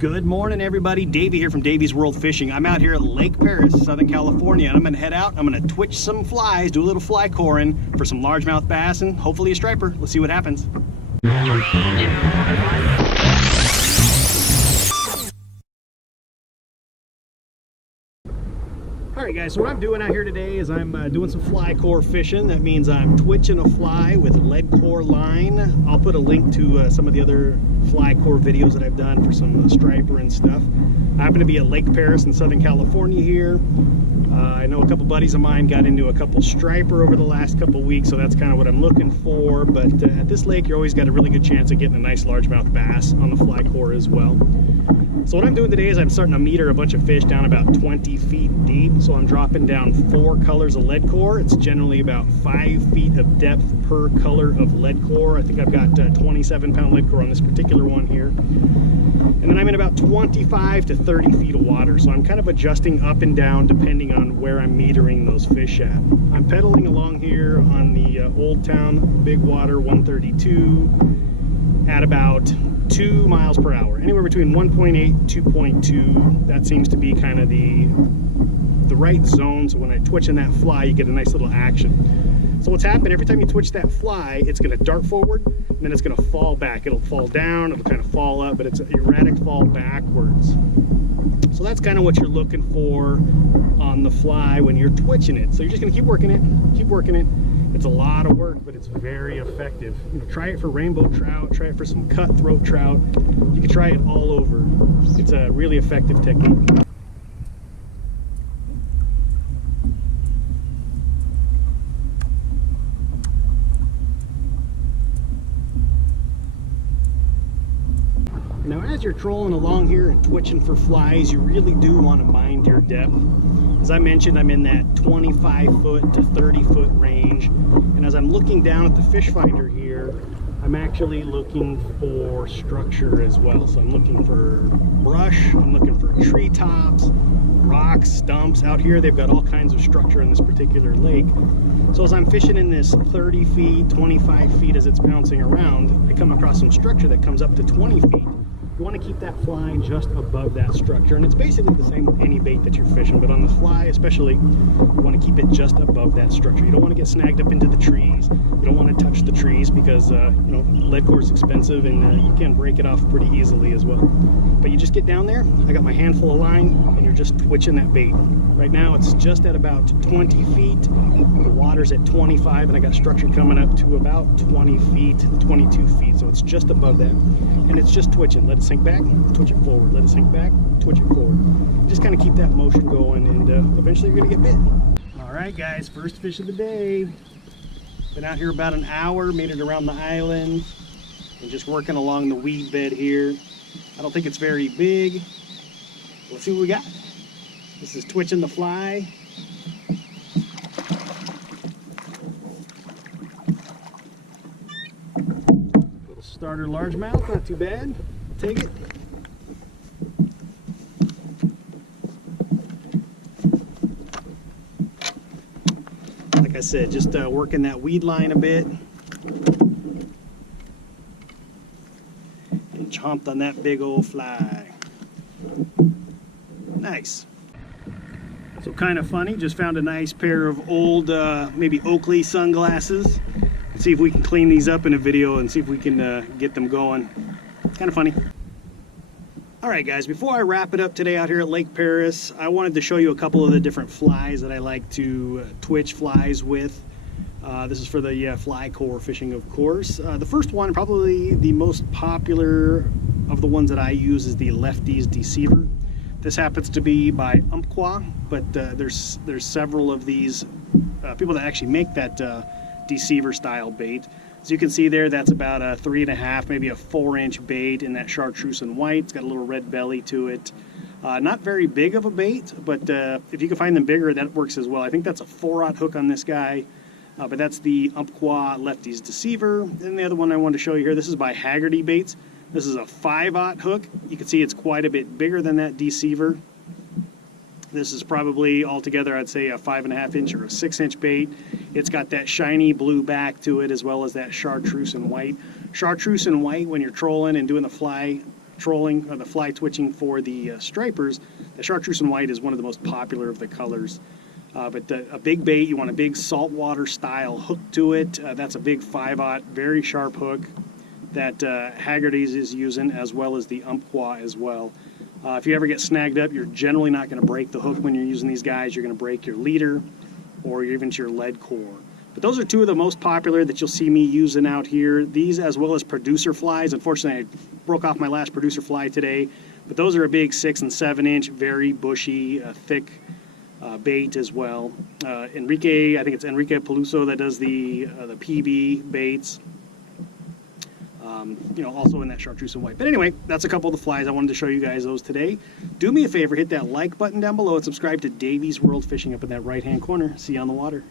Good morning, everybody. Davey here from Davey's World Fishing. I'm out here at Lake Perris, Southern California, and I'm going to head out. I'm going to twitch some flies, do a little fly coring for some largemouth bass and hopefully a striper. Let's see what happens. Alright guys, so what I'm doing out here today is I'm doing some FlyCore fishing. That means I'm twitching a fly with lead core line. I'll put a link to some of the other FlyCore videos that I've done for some striper and stuff. I happen to be at Lake Perris in Southern California here. I know a couple buddies of mine got into a couple striper over the last couple weeks, so that's kind of what I'm looking for. But at this lake, you always got a really good chance of getting a nice largemouth bass on the FlyCore as well. So what I'm doing today is I'm starting to meter a bunch of fish down about 20 feet deep. So I'm dropping down 4 colors of lead core. It's generally about 5 feet of depth per color of lead core. I think I've got 27-pound lead core on this particular one here. And then I'm in about 25 to 30 feet of water. So I'm kind of adjusting up and down depending on where I'm metering those fish at. I'm pedaling along here on the Oldtown Bigwater 132 at about 2 miles per hour, anywhere between 1.8 2.2. That seems to be kind of the right zone, so when I twitch in that fly you get a nice little action. So what's happened, every time you twitch that fly, it's going to dart forward and then it's going to fall back. It'll fall down, it'll kind of fall up, but it's an erratic fall backwards. So that's kind of what you're looking for on the fly when you're twitching it. So you're just going to keep working it, keep working it. It's a lot of work, but it's very effective. You know, try it for rainbow trout, try it for some cutthroat trout. You can try it all over. It's a really effective technique. Now, as you're trolling along here and twitching for flies, you really do want to mind your depth. As I mentioned, I'm in that 25-foot to 30-foot range. And as I'm looking down at the fish finder here, I'm actually looking for structure as well. So I'm looking for brush, I'm looking for treetops, rocks, stumps. Out here, they've got all kinds of structure in this particular lake. So as I'm fishing in this 30 feet, 25 feet as it's bouncing around, I come across some structure that comes up to 20 feet. You want to keep that fly just above that structure, and it's basically the same with any bait that you're fishing, but on the fly especially, you want to keep it just above that structure. You don't want to get snagged up into the trees. You don't want to touch the trees because you know, lead core is expensive and you can break it off pretty easily as well. But you just get down there, I got my handful of line, and you're just twitching that bait. Right now it's just at about 20 feet. The water's at 25, and I got structure coming up to about 20 feet, 22 feet. So it's just above that, and it's just twitching. Let it sink back, twitch it forward. Let it sink back, twitch it forward. Just kind of keep that motion going, and eventually you're gonna get bit. All right, guys, first fish of the day. Been out here about an hour, made it around the island, and just working along the weed bed here. I don't think it's very big. Let's see what we got. This is twitching the fly. Little starter largemouth, not too bad. Take it. Like I said, just working that weed line a bit. And chomped on that big old fly. Nice. So kind of funny, just found a nice pair of old, maybe Oakley sunglasses. Let's see if we can clean these up in a video and see if we can get them going. Kind of funny. Alright guys, before I wrap it up today out here at Lake Perris, I wanted to show you a couple of the different flies that I like to twitch flies with. This is for the FlyCore fishing, of course. The first one, probably the most popular of the ones that I use, is the Lefties Deceiver. This happens to be by Umpqua, but there's several of these people that actually make that deceiver style bait. As you can see there, that's about a 3.5, maybe a 4-inch bait in that chartreuse and white. It's got a little red belly to it. Not very big of a bait, but if you can find them bigger, that works as well. I think that's a 4-aught hook on this guy, but that's the Umpqua Lefties Deceiver. And the other one I wanted to show you here, this is by Haggerty Baits. This is a 5-aught hook. You can see it's quite a bit bigger than that Deceiver. This is probably altogether, I'd say, a 5.5 inch or a 6-inch bait. It's got that shiny blue back to it, as well as that chartreuse and white. Chartreuse and white, when you're trolling and doing the fly trolling, or the fly twitching for the stripers, the chartreuse and white is one of the most popular of the colors. But a big bait, you want a big saltwater style hook to it. That's a big 5/0, very sharp hook that Haggerty's is using, as well as the Umpqua as well. If you ever get snagged up, you're generally not going to break the hook when you're using these guys. You're going to break your leader or even your lead core. But those are two of the most popular that you'll see me using out here. These, as well as producer flies. Unfortunately, I broke off my last producer fly today, but those are a big 6 and 7 inch, very bushy, thick bait as well. Enrique, I think it's Enrique Peluso that does the PB baits. You know, also in that chartreuse and white. But anyway, that's a couple of the flies. I wanted to show you guys those today. Do me a favor, hit that like button down below and subscribe to Davy's World Fishing up in that right-hand corner. See you on the water.